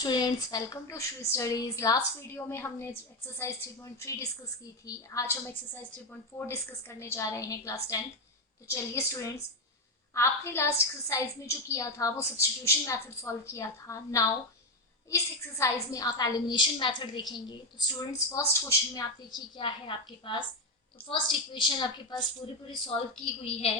Students, welcome to शू studies. Last video में हमने एक्सरसाइज 3.3 डिस्कस की थी। आज हम एक्सरसाइज 3.4 डिस्कस करने जा रहे हैं क्लास 10। तो चलिए स्टूडेंट्स, आपने लास्ट एक्सरसाइज में जो किया था वो सब्स्टिट्यूशन मेथड सॉल्व किया था। नाउ इस एक्सरसाइज में आप एलिमिनेशन मेथड देखेंगे। तो स्टूडेंट्स, फर्स्ट क्वेश्चन में आप देखिए क्या है आपके पास। तो फर्स्ट इक्वेशन आपके पास पूरी सॉल्व की हुई है,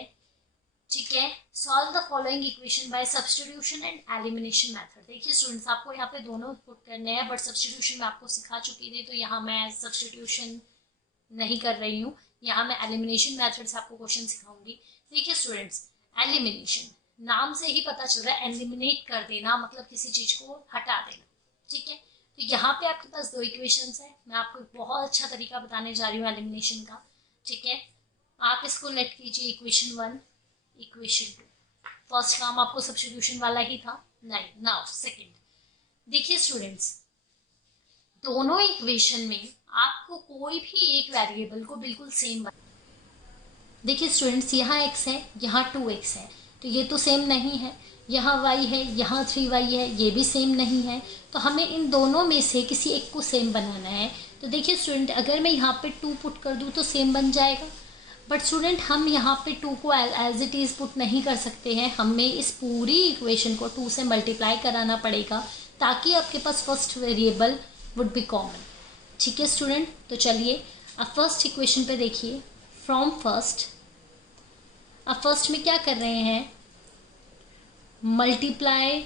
ठीक है। Solve the following equation by substitution and elimination method. देखिए स्टूडेंट्स, आपको यहाँ पे दोनों पुट करने हैं, बट सब्स्टिट्यूशन में आपको सिखा चुकी थी, तो यहाँ मैं सब्स्टिट्यूशन नहीं कर रही हूँ। यहाँ मैं एलिमिनेशन मेथड से आपको क्वेश्चन सिखाऊंगी। देखिए स्टूडेंट्स, एलिमिनेशन नाम से ही पता चल रहा है, एलिमिनेट कर देना मतलब किसी चीज को हटा देना, ठीक है। तो यहाँ पे आपके पास दो इक्वेशंस है। मैं आपको एक बहुत अच्छा तरीका बताने जा रही हूँ एलिमिनेशन का, ठीक है। आप इसको लेट कीजिए इक्वेशन 1, इक्वेशन 2। फर्स्ट काम आपको सब्स्टिट्यूशन वाला ही था, नहीं। नाउ सेकंड, देखिए स्टूडेंट्स, दोनों इक्वेशन में आपको कोई भी एक वेरिएबल को बिल्कुल सेम, देखिए स्टूडेंट्स, यहाँ x है, यहाँ 2x है, तो ये तो सेम नहीं है। यहाँ y है, यहाँ 3y है, ये भी सेम नहीं है। तो हमें इन दोनों में से किसी एक को सेम बनाना है। तो देखिए स्टूडेंट, अगर मैं यहाँ पे 2 पुट कर दूँ तो सेम बन जाएगा, बट स्टूडेंट हम यहाँ पे 2 को एज इट इज़ पुट नहीं कर सकते हैं। हमें इस पूरी इक्वेशन को 2 से मल्टीप्लाई कराना पड़ेगा ताकि आपके पास first variable would be common, ठीक है स्टूडेंट। तो चलिए अब फर्स्ट इक्वेशन पे देखिए। फ्रॉम फर्स्ट, अब फर्स्ट में क्या कर रहे हैं, मल्टीप्लाई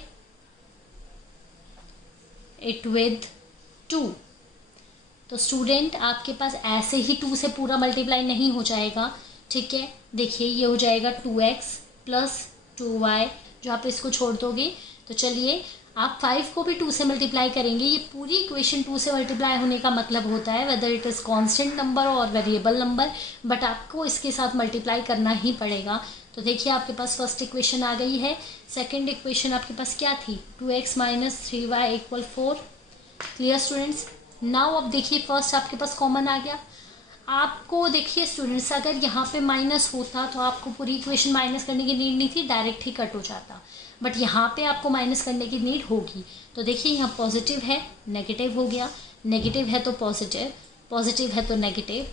इट विद 2। तो स्टूडेंट आपके पास ऐसे ही 2 से पूरा मल्टीप्लाई नहीं हो जाएगा, ठीक है। देखिए ये हो जाएगा 2x प्लस 2y, जो आप इसको छोड़ दोगे। तो चलिए आप 5 को भी 2 से मल्टीप्लाई करेंगे। ये पूरी इक्वेशन 2 से मल्टीप्लाई होने का मतलब होता है whether it is constant number और वेरिएबल नंबर, बट आपको इसके साथ मल्टीप्लाई करना ही पड़ेगा। तो देखिए आपके पास फर्स्ट इक्वेशन आ गई है। सेकेंड इक्वेशन आपके पास क्या थी, 2x minus 3y equal 4। Clear students. Now अब देखिए फर्स्ट आपके पास कॉमन आ गया। आपको देखिए स्टूडेंट्स, अगर यहाँ पे माइनस होता तो आपको पूरी इक्वेशन माइनस करने की नीड नहीं थी, डायरेक्ट ही कट हो जाता, बट यहाँ पे आपको माइनस करने की नीड होगी। तो देखिए यहाँ पॉजिटिव है, नेगेटिव हो गया, नेगेटिव है तो पॉजिटिव, पॉजिटिव है तो नेगेटिव।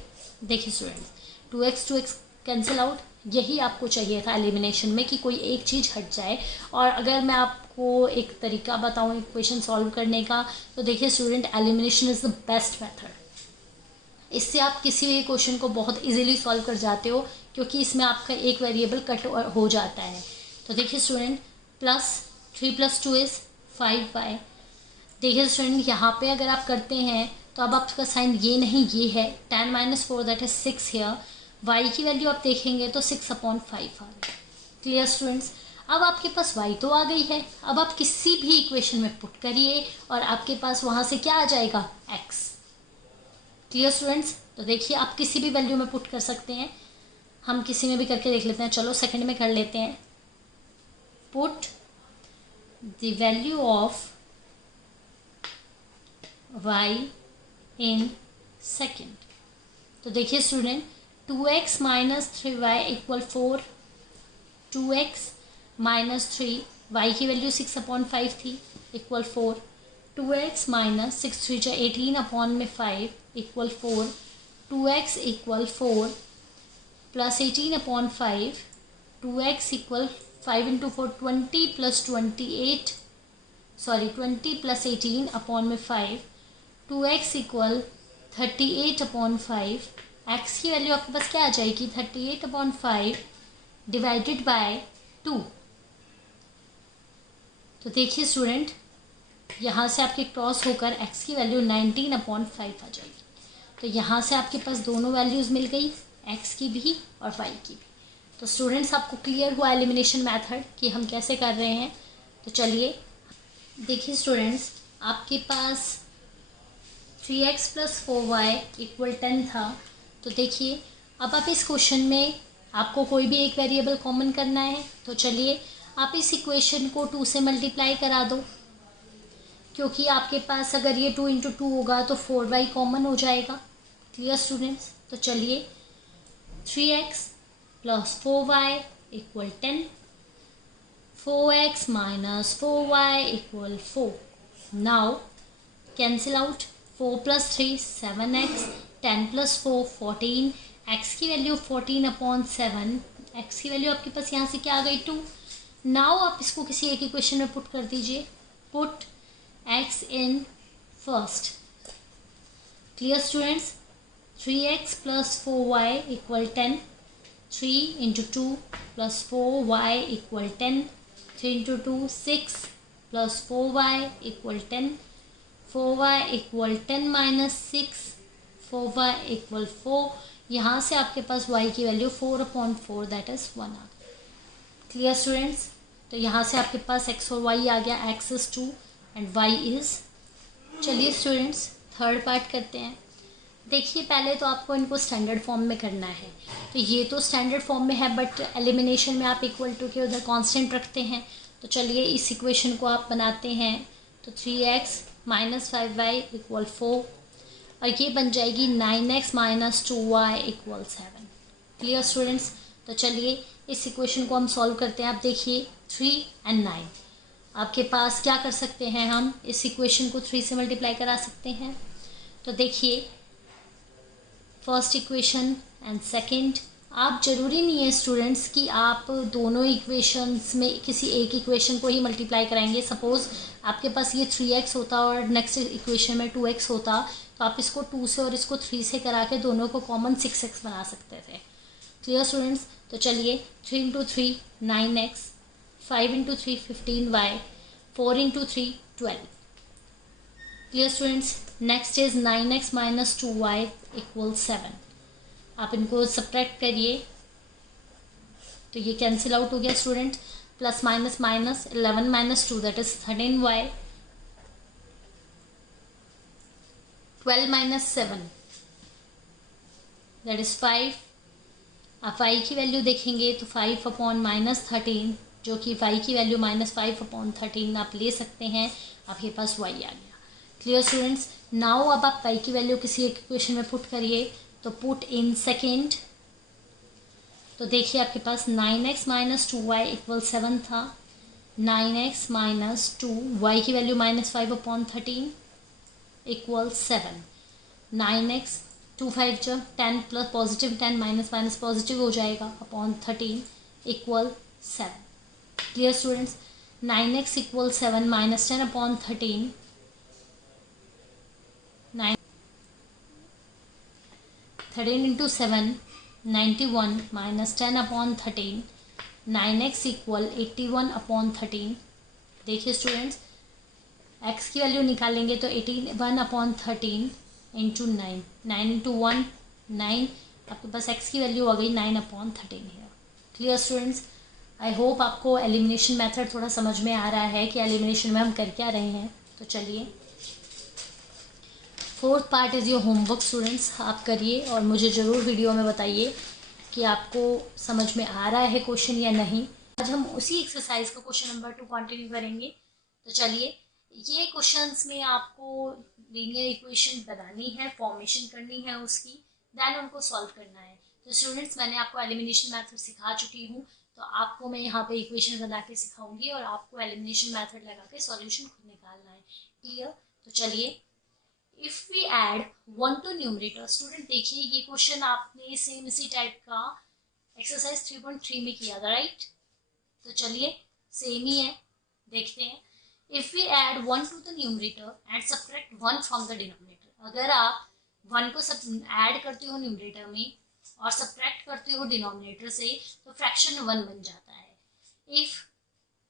देखिए स्टूडेंट्स, 2x कैंसिल आउट। यही आपको चाहिए था एलिमिनेशन में कि कोई एक चीज़ हट जाए। और अगर मैं आपको एक तरीका बताऊँ इक्वेशन सॉल्व करने का, तो देखिए student, elimination is the best method. इससे आप किसी भी क्वेश्चन को बहुत इजीली सॉल्व कर जाते हो, क्योंकि इसमें आपका एक वेरिएबल कट हो जाता है। तो देखिए स्टूडेंट, प्लस 3 + 2 इज़ 5y। देखिए स्टूडेंट, यहाँ पे अगर आप करते हैं तो अब आपका साइन ये नहीं ये है, 10 - 4 दैट इज 6 हियर। y की वैल्यू आप देखेंगे तो 6/5 आ गई। Clear students. अब आपके पास y तो आ गई है, अब आप किसी भी इक्वेशन में पुट करिए और आपके पास वहाँ से क्या आ जाएगा, x। Clear students. तो देखिए आप किसी भी वैल्यू में पुट कर सकते हैं। हम किसी में भी करके देख लेते हैं। चलो सेकंड में कर लेते हैं। Put the value of y in second. तो देखिए student, 2x minus 3y equal 4, 2x minus 3, y की वैल्यू 6/5 थी, equal 4, 2x minus 6 3 = 18/5 equal 4, 2x equal 4 plus 18/5, 2x equal 5 × 4 20 + 28, sorry 20 + 18/5, 2x equal 38/5। x की वैल्यू आपके पास क्या आ जाएगी, 38/5 डिवाइडेड बाय 2। तो देखिए स्टूडेंट, यहाँ से आपके क्रॉस होकर x की वैल्यू 19/5 आ जाएगी। तो यहाँ से आपके पास दोनों वैल्यूज़ मिल गई, x की भी और y की भी। तो स्टूडेंट्स, आपको क्लियर हुआ एलिमिनेशन मेथड कि हम कैसे कर रहे हैं। तो चलिए देखिए स्टूडेंट्स, आपके पास 3x + 4y इक्वल 10 था। तो देखिए अब आप इस क्वेश्चन में आपको कोई भी एक वेरिएबल कॉमन करना है। तो चलिए आप इस इक्वेशन को 2 से मल्टीप्लाई करा दो, क्योंकि आपके पास अगर ये 2 × 2 होगा तो 4y कॉमन हो जाएगा। Clear students. तो चलिए 3x + 4y equal 10, 4x - 4y equal 4। Now cancel out, 4 + 3 7x, 10 + 4 14, x की वैल्यू 14/7, x की वैल्यू आपके पास यहाँ से क्या आ गई 2। नाउ आप इसको किसी एक इक्वेशन में पुट कर दीजिए, put x in first. Clear students, 3x + 4y = 10, 3 × 2 + 4y = 10, 3 × 2 6 + 4y = 10, 4y = 10 - 6, 4y = 4। यहाँ से आपके पास y की वैल्यू 4/4 दैट इज़ 1 आ गई। क्लियर स्टूडेंट्स, तो यहाँ से आपके पास x और y आ गया, x is 2 and y is. चलिए स्टूडेंट्स थर्ड पार्ट करते हैं। देखिए पहले तो आपको इनको स्टैंडर्ड फॉर्म में करना है, तो ये तो स्टैंडर्ड फॉर्म में है बट एलिमिनेशन में आप इक्वल टू के उधर कांस्टेंट रखते हैं। तो चलिए इस इक्वेशन को आप बनाते हैं, तो 3x - 5y = 4 और ये बन जाएगी 9x - 2y = 7। क्लियर स्टूडेंट्स, तो चलिए इस इक्वेशन को हम सॉल्व करते हैं। आप देखिए 3 और 9 आपके पास क्या कर सकते हैं, हम इस इक्वेशन को 3 से मल्टीप्लाई करा सकते हैं। तो देखिए फर्स्ट इक्वेशन एंड सेकंड, आप ज़रूरी नहीं है स्टूडेंट्स कि आप दोनों इक्वेशंस में किसी एक इक्वेशन को ही मल्टीप्लाई कराएंगे। सपोज़ आपके पास ये 3x होता और नेक्स्ट इक्वेशन में 2x होता, तो आप इसको 2 से और इसको 3 से करा के दोनों को कॉमन 6x बना सकते थे। क्लियर स्टूडेंट्स, तो चलिए 3 × 3 9x, 5 × 3 15y, 4 × 3 12। Clear students, next is 9x - 2y = 7। आप इनको सब्ट्रैक्ट करिए तो ये कैंसिल आउट हो गया student, plus minus minus 11 - 2 that is 13y, 12 - 7 that is 5। आप y की वैल्यू देखेंगे तो 5/-13 जो कि y की वैल्यू -5/13 आप ले सकते हैं, आपके पास y आ गया। क्लियर स्टूडेंट्स, नाउ अब आप y की वैल्यू किसी एक इक्वेशन में पुट करिए, तो पुट इन सेकेंड। तो देखिए आपके पास 9x - 2y = 7 था, 9x - 2 y की वैल्यू -5/13 = 7, 9x 2 5 जो 10 plus positive 10 minus minus positive हो जाएगा upon 13 = 7। Clear students, 9x = 7 - 10/13, 9 13 × 7 91 - 10/13, 9x = 81/13। देखिए स्टूडेंट्स x की वैल्यू निकालेंगे तो 81/13 इंटू 9, 9 × 1 9, आपके पास x की वैल्यू आ गई 9/13 है। क्लियर स्टूडेंट्स, आई होप आपको एलिमिनेशन मेथड थोड़ा समझ में आ रहा है कि एलिमिनेशन में हम कर क्या रहे हैं। तो चलिए fourth part is your homework students, आप करिए और मुझे ज़रूर वीडियो में बताइए कि आपको समझ में आ रहा है क्वेश्चन या नहीं। आज हम उसी एक्सरसाइज का क्वेश्चन नंबर 2 कंटिन्यू करेंगे। तो चलिए ये क्वेश्चंस में आपको लीनियर इक्वेशन बनानी है, फॉर्मेशन करनी है उसकी, देन उनको सॉल्व करना है। तो स्टूडेंट्स मैंने आपको एलिमिनेशन मेथड सिखा चुकी हूँ, तो आपको मैं यहाँ पे इक्वेशन बना के सिखाऊंगी और आपको एलिमिनेशन मेथड लगा के सॉल्यूशन खुद निकालना है। क्लियर, तो चलिए if we add 1 to numerator. Student देखिए ये क्वेश्चन आपने सेम इसी टाइप का एक्सरसाइज 3.3 में किया था, राइट? तो चलिए सेम ही है, देखते हैं। If we add 1 to the numerator and subtract 1 from the denominator, अगर आप 1 को सब ऐड करते हो न्यूमरेटर में और सब्ट्रैक्ट करते हो डिनोमिनेटर से, तो फ्रैक्शन 1 बन जाता है। इफ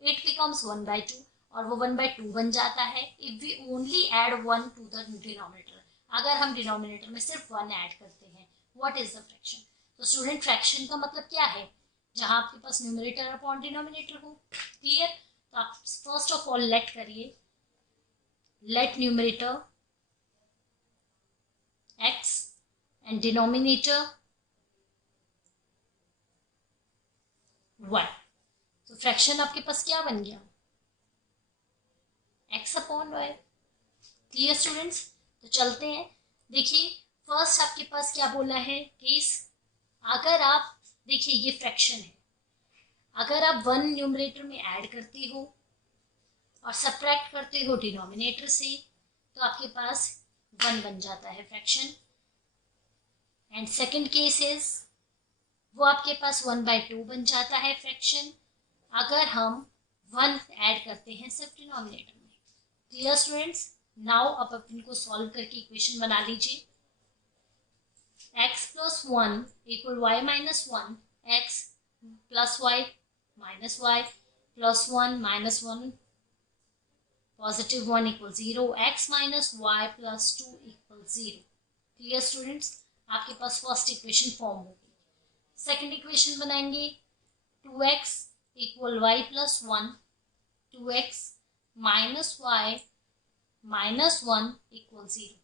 इट बिकम्स 1/2 और वो 1/2 बन जाता है if we only add 1 to the denominator, अगर हम डिनोमिनेटर में सिर्फ 1 ऐड करते हैं। What is the fraction? तो स्टूडेंट फ्रैक्शन का मतलब क्या है? जहां आपके पास न्यूमरेटर अपॉन डिनोमिनेटर हो। क्लियर, तो आप फर्स्ट ऑफ ऑल लेट करिए, let numerator x and denominator 1। तो फ्रैक्शन आपके पास क्या बन गया? x/y। क्लियर स्टूडेंट्स, तो चलते हैं। देखिए फर्स्ट आपके पास क्या बोला है केस, अगर आप देखिए ये फ्रैक्शन है, अगर आप 1 न्यूमरेटर में ऐड करते हो और सब्ट्रैक्ट करते हो डिनोमिनेटर से, तो आपके पास 1 बन जाता है fraction. And second case is, वो आपके पास 1/2 बन जाता है फ्रैक्शन अगर हम 1 ऐड करते हैं सिर्फ डिनोमिनेटर में। Clear students? नाउ अब आप इनको सॉल्व करके इक्वेशन बना लीजिए। x plus 1 equal y minus 1, x plus y minus y plus 1 minus 1 positive 1 equals 0, x minus y plus 2 equals 0. Clear students? आपके पास फर्स्ट इक्वेशन फॉर्म होगी। सेकेंड इक्वेशन बनाएंगे 2x equal y plus 1, 2x minus y minus 1 equals 0.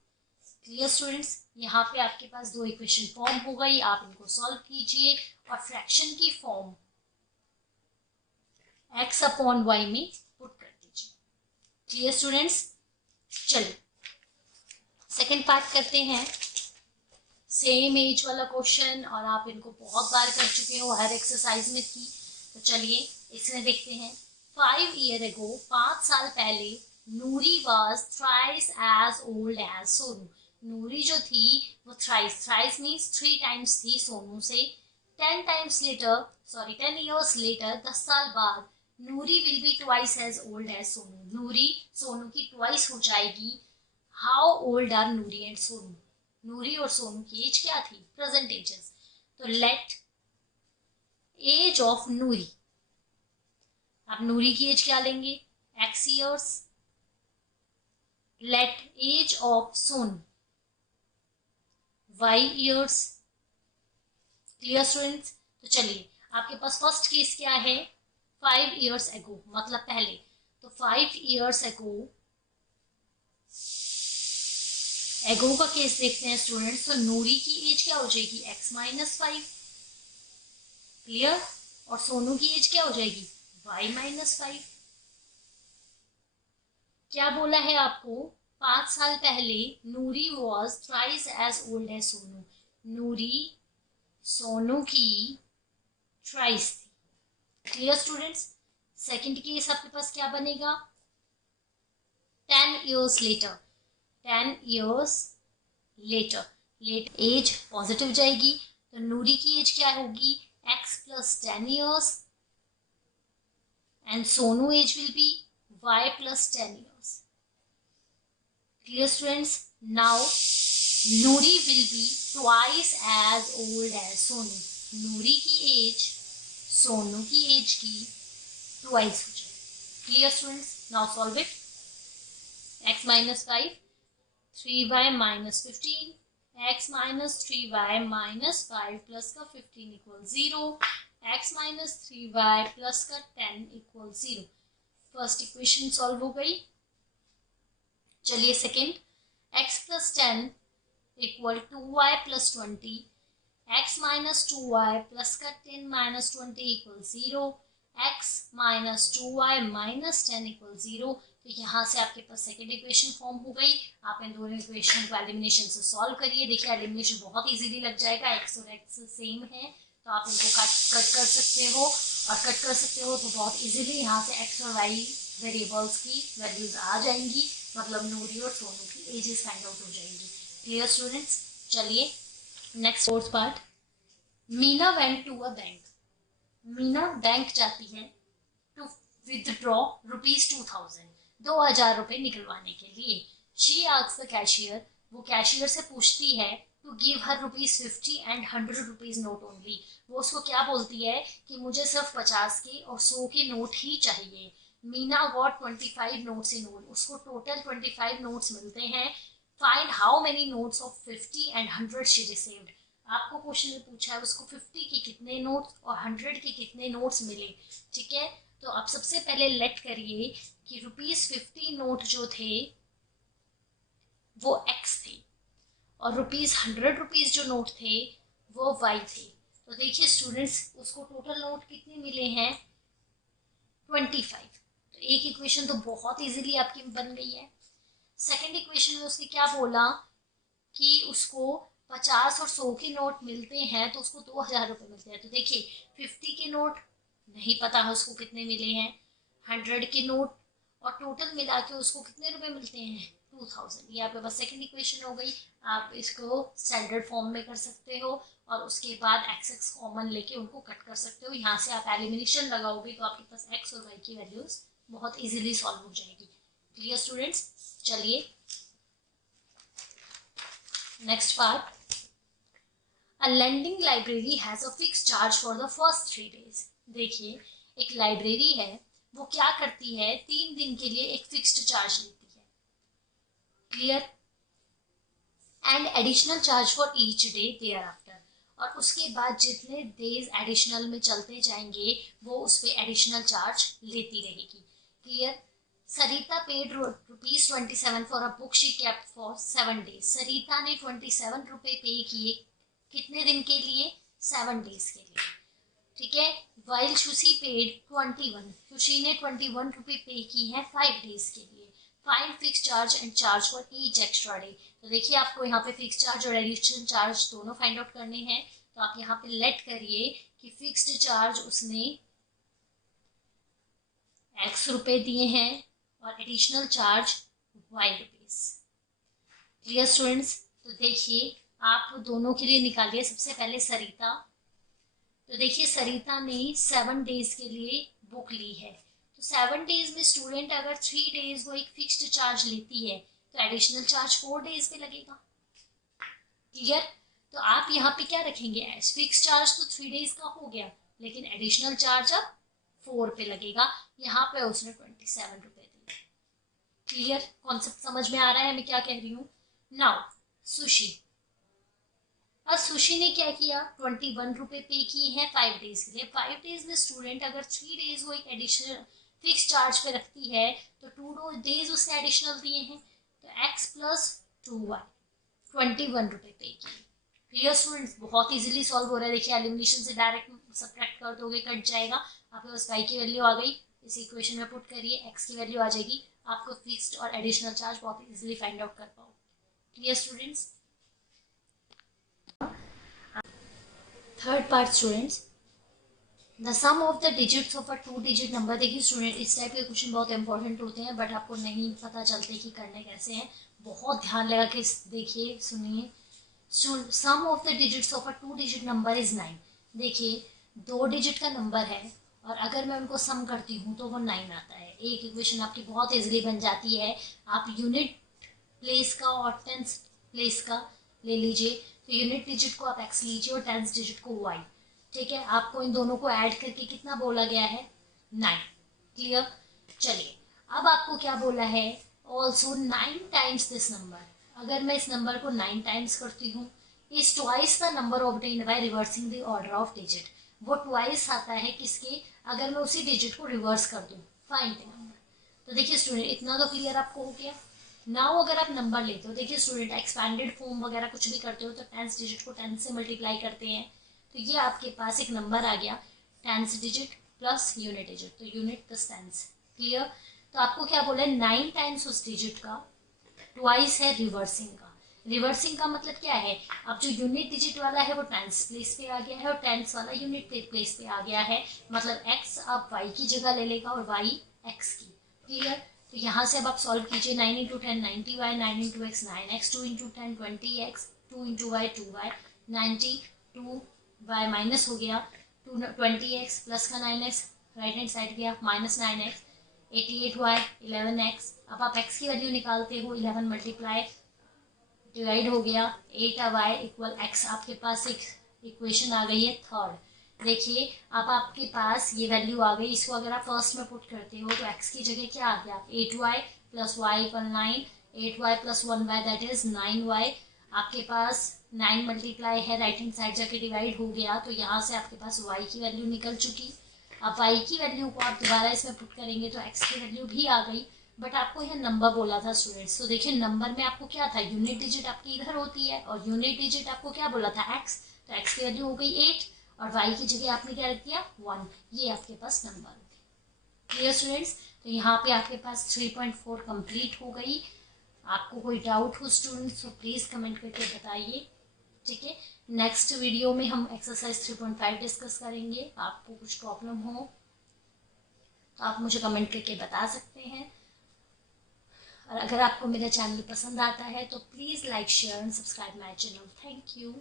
Clear students? यहाँ पे आपके पास दो equation form हो गई, आप इनको सॉल्व कीजिए और फ्रैक्शन की फॉर्म x अपॉन y में पुट कर दीजिए। Clear students? चलिए सेकंड पार्ट करते हैं। सेम एज वाला क्वेश्चन और आप इनको बहुत बार कर चुके हो, हर एक्सरसाइज में थी। तो चलिए इसमें देखते हैं। 5 years ago, 5 साल पहले, नूरी was thrice as old as Sonu. नूरी जो थी वो थ्राइस मीन्स 3 times थी सोनू से। 10 years later, 10 साल बाद, Noori will be twice as old as Sonu. Noori Sonu की ट्वाइस हो जाएगी। How old are Noori and Sonu? Noori और सोनू की एज क्या थी? Present ages. तो लेट एज ऑफ नूरी, आप नूरी की एज क्या लेंगे? x years। Let age of Sonu y years। Clear students? तो चलिए आपके पास फर्स्ट केस क्या है? 5 years ago, मतलब पहले। तो 5 years ago का केस देखते हैं स्टूडेंट्स। तो नूरी की एज क्या हो जाएगी? x minus 5। क्लियर? और सोनू की एज क्या हो जाएगी? y minus 5। क्या बोला है आपको? 5 साल पहले Noori was thrice as old as Sonu. Noori Sonu की ट्राइस थी। Clear students? सेकंड केस आपके पास क्या बनेगा? 10 years later। 10 years later, let age positive जाएगी, तो नूरी की एज क्या होगी? x plus 10 years and Sonu age will be y plus 10 years। Clear students? Now Noori will be twice as old as Sonu. Noori की age Sonu की एज की ट्वाइस हो जाए। Clear students? Now solve it. x minus 5, 3y minus 15, x minus 3y minus 5 plus का 15 equals 0, x minus 3y plus का 10 equals 0। First equation solve हो गई। चलिए second, x plus 10 equal 2y plus 20, x minus 2y plus का 10 minus 20 equals 0, x minus 2y minus 10 equals 0। तो यहाँ से आपके पास सेकेंड इक्वेशन फॉर्म हो गई। आप इन दोनों इक्वेशन को एलिमिनेशन से सॉल्व करिए। देखिए एलिमिनेशन बहुत इजीली लग जाएगा, x और x सेम है तो आप इनको कट कर सकते हो, और कट कर सकते हो तो बहुत इजीली यहाँ से x और y वेरिएबल्स की वैल्यूज आ जाएंगी, मतलब नूरी और सोनू की एजेस फाइंड आउट हो जाएंगी। Clear students? चलिए next fourth part. Meena went to a bank. Meena bank जाती है टू विदड्रॉ ₹2000, 2000 रुपए निकलवाने के लिए। शी आस्क्स द कैशियर, वो कैशियर से पूछती है to give her ₹50 and 100 rupees note only. वो उसको क्या बोलती है कि मुझे सिर्फ 50 के और 100 के नोट ही चाहिए। Meena got 25 notes in all, उसको टोटल 25 नोट्स मिलते हैं। Find how many notes of 50 and 100 she received. आपको क्वेश्चन में पूछा है उसको 50 के कितने नोट्स और 100 के कितने नोट्स मिले। ठीक है, तो आप सबसे पहले लेट करिए कि ₹50 नोट जो थे वो x थे और ₹100 जो नोट थे वो y थे। तो देखिए स्टूडेंट्स, उसको टोटल नोट कितने मिले हैं? 25। तो एक इक्वेशन तो बहुत इजीली आपकी बन गई है। सेकंड इक्वेशन में उसने क्या बोला कि उसको 50 और 100 के नोट मिलते हैं तो उसको 2000 रुपये मिलते हैं। तो देखिए 50 के नोट नहीं पता है उसको कितने मिले हैं, 100 के नोट और टोटल मिला के उसको कितने रुपए मिलते हैं 2000। ये आपके पास सेकंड इक्वेशन हो गई। आप इसको स्टैंडर्ड फॉर्म में कर सकते हो और उसके बाद एक्स एक्स कॉमन लेके उनको कट कर सकते हो। यहाँ से आप एलिमिनेशन लगाओगे तो आपके पास एक्स और वाई की वैल्यूज बहुत इजीली सॉल्व हो जाएगी। Clear students? चलिए next part. A lending library has a fixed charge for the first 3 days। देखिए एक लाइब्रेरी है, वो क्या करती है, 3 दिन के लिए एक फिक्स्ड चार्ज लेती है। Clear? And additional charge for each day thereafter. और उसके बाद जितने डेज एडिशनल में चलते जाएंगे वो उस पर एडिशनल चार्ज लेती रहेगी। Clear? Sarita paid ₹27 for a book she kept for 7 days. Sarita ने 27 रुपए पे किए कितने दिन के लिए? 7 डेज के लिए। ठीक है। वाइल सुशी पेड 21, सुशी ने 21 रुपए पे की है 5 डेज के लिए। Find fix charge and charge for each extra day. तो देखिए आपको यहाँ पे फिक्स चार्ज और एडिशनल चार्ज दोनों फाइंड आउट करने हैं। तो आप यहाँ पे लेट करिए कि फिक्स्ड चार्ज उसने x रुपए दिए हैं और additional charge y rupees. Clear students? तो देखिए आप दोनों के लिए निकालिए। सबसे पहले सरिता। तो देखिए सरिता ने 7 डेज के लिए बुक ली है। तो 7 डेज में स्टूडेंट अगर 3 डेज वो एक फिक्स्ड चार्ज लेती है तो एडिशनल चार्ज 4 डेज पे लगेगा। क्लियर? तो आप यहाँ पे क्या रखेंगे? एज फिक्स चार्ज तो 3 डेज का हो गया, लेकिन एडिशनल चार्ज अब 4 पे लगेगा। यहाँ पे उसने 27 रुपए दिए। क्लियर? कॉन्सेप्ट समझ में आ रहा है मैं क्या कह रही हूँ? Now sushi. और सुशी ने क्या किया? 21 रुपए पे की है 5 डेज के लिए। 5 डेज में स्टूडेंट अगर 3 डेज वो एक एडिशनल फिक्स चार्ज पे रखती है तो 2 डेज उसने एडिशनल दिए हैं, तो x प्लस 2y 21 रुपए पे की। Clear students? बहुत इजीली सॉल्व हो रहा है। देखिए एलिमिनेशन से डायरेक्ट सब्ट्रैक्ट कर दोगे, कट जाएगा। आपके पास y की वैल्यू आ गई, इस इक्वेशन में पुट करिए, x की वैल्यू आ जाएगी। आपको फिक्स्ड और एडिशनल चार्ज बहुत इजीली फाइंड आउट कर पाओ। Clear students? Third part students, the sum of the digits of a 2 digit number. देखिए स्टूडेंट इस टाइप के क्वेश्चन बहुत इंपॉर्टेंट होते हैं बट आपको नहीं पता चलते कि करने कैसे हैं। बहुत ध्यान लगा के देखिए सुनिए। Sum of the digits of a 2 digit number is 9। देखिए 2 डिजिट का नंबर है और अगर मैं उनको सम करती हूँ तो वो 9 आता है। एक इक्वेशन आपकी बहुत इजीली बन जाती है। आप यूनिट प्लेस का और टेंस प्लेस का ले लीजिए। तो यूनिट डिजिट को आप x लीजिए और टेंस डिजिट को y। ठीक है, आपको इन दोनों को ऐड करके कितना बोला गया है? 9। क्लियर? चलिए अब आपको क्या बोला है? Also 9 times this number. अगर मैं इस नंबर को 9 टाइम्स करती हूँ, is twice the number obtained by reversing the order of digit. वो ट्वाइस आता है किसके? अगर मैं उसी डिजिट को रिवर्स कर दूँ। Find the number. तो देखिए स्टूडेंट इतना तो क्लियर आपको हो गया। नाउ अगर आप नंबर लेते हो, देखिए स्टूडेंट एक्सपैंडेड फॉर्म वगैरह कुछ भी करते हो तो टेंस डिजिट को 10 से मल्टीप्लाई करते हैं। तो ये आपके पास एक नंबर आ गया, tens digit plus unit digit, तो यूनिट प्लस टेंस। क्लियर? तो आपको क्या बोला है? 9 टाइम्स उस डिजिट का, ट्वाइस है रिवर्सिंग का। रिवर्सिंग का मतलब क्या है? अब जो यूनिट डिजिट वाला है वो टेंस प्लेस पे आ गया है और टेंस वाला यूनिट प्लेस पे आ गया है। मतलब x आप y की जगह ले लेगा और y x की। क्लियर? तो यहाँ से अब आप सॉल्व कीजिए। 9 into 10 90y, 9 into x 9x, 2 into 10 20x, 2 into y 2y, 92y minus हो गया 20x प्लस का 9x राइट हैंड साइड गया माइनस 9x, 88y 11x। अब आप x की वैल्यू निकालते हो, 11 मल्टीप्लाई डिवाइड हो गया 8y इक्वल x। आपके पास एक इक्वेशन आ गई है थर्ड। देखिए अब आपके पास ये वैल्यू आ गई। इसको अगर आप फर्स्ट में पुट करते हो तो x की जगह क्या आ गया? 8y plus y equal 9, 8y plus 1y that is 9y। आपके पास 9 मल्टीप्लाई है, राइट हैंड साइड जाके डिवाइड हो गया, तो यहाँ से आपके पास y की वैल्यू निकल चुकी। अब y की वैल्यू को आप दोबारा इसमें पुट करेंगे तो x की वैल्यू भी आ गई। बट आपको यह नंबर बोला था स्टूडेंट्स, तो देखिए नंबर में आपको क्या था? यूनिट डिजिट आपकी इधर होती है और यूनिट डिजिट आपको क्या बोला था? x। तो x की वैल्यू हो गई 8 और y की जगह आपने क्या रख दिया? 1। ये आपके पास नंबर हो गए। Clear students? तो यहाँ पे आपके पास 3.4 कंप्लीट हो गई। आपको कोई डाउट हो स्टूडेंट्स तो प्लीज कमेंट करके बताइए। ठीक है, नेक्स्ट वीडियो में हम एक्सरसाइज 3.5 डिस्कस करेंगे। आपको कुछ प्रॉब्लम हो तो आप मुझे कमेंट करके बता सकते हैं। और अगर आपको मेरा चैनल पसंद आता है तो please like share and subscribe my channel. Thank you.